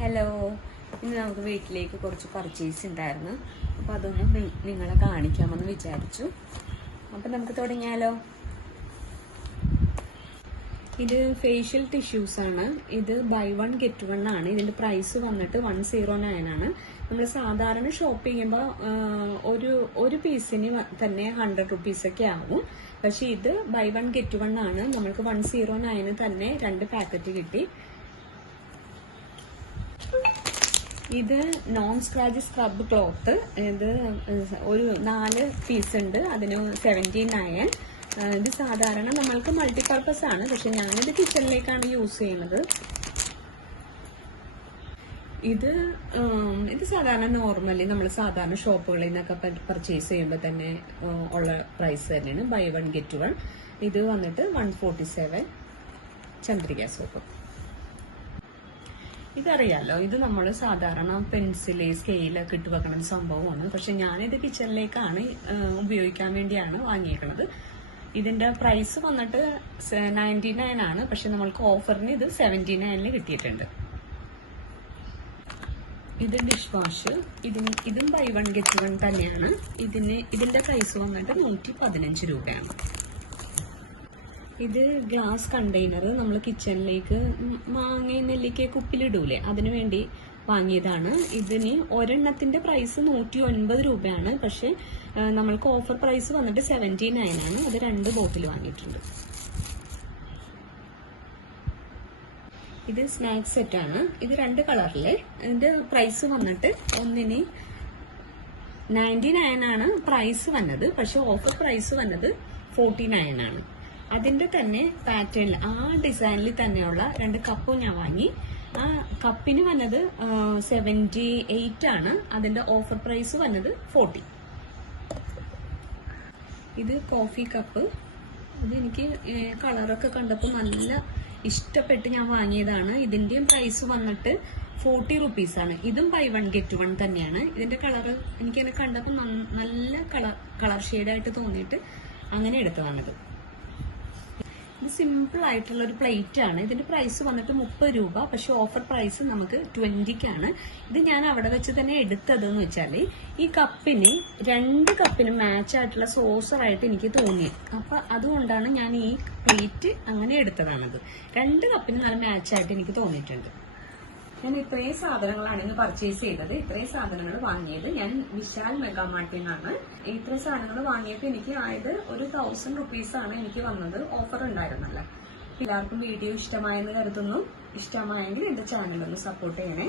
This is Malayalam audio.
ഹലോ, ഇന്ന് നമുക്ക് വീട്ടിലേക്ക് കുറച്ച് പർച്ചേസ് ഉണ്ടായിരുന്നു. അപ്പോൾ അതൊന്നും നിങ്ങളെ കാണിക്കാമെന്ന് വിചാരിച്ചു. അപ്പം നമുക്ക് തുടങ്ങിയാലോ. ഇത് ഫേഷ്യൽ ടിഷ്യൂസ് ആണ്. ഇത് ബൈ വൺ ഗെറ്റ് വൺ ആണ്. ഇതിന്റെ പ്രൈസ് വന്നിട്ട് 109 ആണ്. നമ്മൾ സാധാരണ ഷോപ്പ് ചെയ്യുമ്പോൾ ഒരു പീസിന് തന്നെ 100 റുപ്പീസ് ഒക്കെ ആവും. പക്ഷെ ഇത് ബൈ വൺ ഗെറ്റ് വൺ ആണ്. നമ്മൾക്ക് 109 തന്നെ 2 പാക്കറ്റ് കിട്ടി. ഇത് നോൺ സ്ക്രാച്ച് സ്ക്രബ് ക്ലോത്ത്. ഇത് ഒരു 4 പീസ് ഉണ്ട്. അതിന് 79. ഇത് സാധാരണ നമ്മൾക്ക് മൾട്ടിപർപ്പസ് ആണ്. പക്ഷെ ഞാനിത് കിച്ചണിലേക്കാണ് യൂസ് ചെയ്യുന്നത്. ഇത് സാധാരണ നോർമലി നമ്മൾ സാധാരണ ഷോപ്പുകളിൽ നിന്നൊക്കെ പർച്ചേസ് ചെയ്യുമ്പോൾ തന്നെ ഉള്ള പ്രൈസ് തന്നെയാണ്. Buy one get one. ഇത് വന്നിട്ട് 147 ചന്ദ്രിക സോപ്പ്. ഇതറിയാലോ, ഇത് നമ്മൾ സാധാരണ പെൻസില് സ്കെയിലൊക്കെ ഇട്ട് വെക്കണ സംഭവമാണ്. പക്ഷെ ഞാനിത് കിച്ചണിലേക്കാണ് ഉപയോഗിക്കാൻ വേണ്ടിയാണ് വാങ്ങിയേക്കണത്. ഇതിന്റെ പ്രൈസ് വന്നിട്ട് 99 ആണ്. പക്ഷെ നമ്മൾക്ക് ഓഫറിന് ഇത് 79 കിട്ടിയിട്ടുണ്ട്. ഇത് ഡിഷ് വാഷ്. ഇതും ബൈ വൺ ഗെറ്റ് വൺ തന്നെയാണ്. ഇതിന്റെ പ്രൈസ് വന്നിട്ട് 115 രൂപയാണ്. ഇത് ഗ്ലാസ് കണ്ടെയ്നർ. നമ്മൾ കിച്ചണിലേക്ക് മാങ്ങ നെല്ലിക്ക ഉപ്പിലിടൂലേ, അതിനു വേണ്ടി വാങ്ങിയതാണ്. ഇതിന് ഒരെണ്ണത്തിന്റെ പ്രൈസ് 109 രൂപയാണ്. പക്ഷെ നമ്മൾക്ക് ഓഫർ പ്രൈസ് വന്നിട്ട് 79 ആണ്. അത് 2 ബോട്ടിൽ വാങ്ങിയിട്ടുണ്ട്. ഇത് സ്നാക്സ് സെറ്റ് ആണ്. ഇത് 2 കളറില്. ഇതിന്റെ പ്രൈസ് വന്നിട്ട് ഒന്നിന് 99 ആണ് പ്രൈസ് വന്നത്. പക്ഷെ ഓഫർ പ്രൈസ് വന്നത് 49 ആണ്. അതിന്റെ തന്നെ പാറ്റേണിൽ ആ ഡിസൈനിൽ തന്നെയുള്ള 2 കപ്പും ഞാൻ വാങ്ങി. ആ കപ്പിന് വന്നത് 78 ആണ്. അതിന്റെ ഓഫർ പ്രൈസ് വന്നത് 40. ഇത് കോഫി കപ്പ്. ഇതെനിക്ക് കളറൊക്കെ കണ്ടപ്പോൾ നല്ല ഇഷ്ടപ്പെട്ട് ഞാൻ വാങ്ങിയതാണ്. ഇതിന്റെയും പ്രൈസ് വന്നിട്ട് 40 റുപ്പീസ് ആണ്. ഇതും ബൈ വൺ ഗെറ്റ് വൺ തന്നെയാണ്. ഇതിന്റെ കളർ എനിക്കതിനെ കണ്ടപ്പോൾ നല്ല കളർ ഷെയ്ഡായിട്ട് തോന്നിയിട്ട് അങ്ങനെ എടുത്തതാണിത്. ഇത് സിമ്പിൾ ആയിട്ടുള്ള ഒരു പ്ലേറ്റ് ആണ്. ഇതിന്റെ പ്രൈസ് വന്നിട്ട് 30 രൂപ. പക്ഷെ ഓഫർ പ്രൈസ് നമുക്ക് 20ക്കാണ്. ഇത് ഞാൻ അവിടെ വെച്ച് തന്നെ എടുത്തതെന്ന് വെച്ചാല് ഈ കപ്പിന് 2 കപ്പിന് മാച്ച് ആയിട്ടുള്ള സോസറായിട്ട് എനിക്ക് തോന്നി. അപ്പൊ അതുകൊണ്ടാണ് ഞാൻ ഈ പ്ലേറ്റ് അങ്ങനെ എടുത്തതാണത്. 2 കപ്പിന് നല്ല മാച്ചായിട്ട് എനിക്ക് തോന്നിയിട്ടുണ്ട്. ഞാൻ ഇത്രയും സാധനങ്ങളാണ് ഇന്ന് പർച്ചേസ് ചെയ്തത്. ഇത്രയും സാധനങ്ങൾ വാങ്ങിയത് ഞാൻ വിശാൽ മെഗാമാർട്ടിൽ നിന്നാണ്. ഇത്രയും സാധനങ്ങൾ വാങ്ങിയപ്പോൾ എനിക്ക് ആയത് ഒരു 1000 റുപ്പീസ് ആണ് എനിക്ക് വന്നത്. ഓഫർ ഉണ്ടായിരുന്നല്ലോ. എല്ലാവർക്കും വീഡിയോ ഇഷ്ടമായെന്ന് കരുതുന്നു. ഇഷ്ടമായെങ്കിൽ എന്റെ ചാനൽ ഒന്ന് സപ്പോർട്ട് ചെയ്യണേ.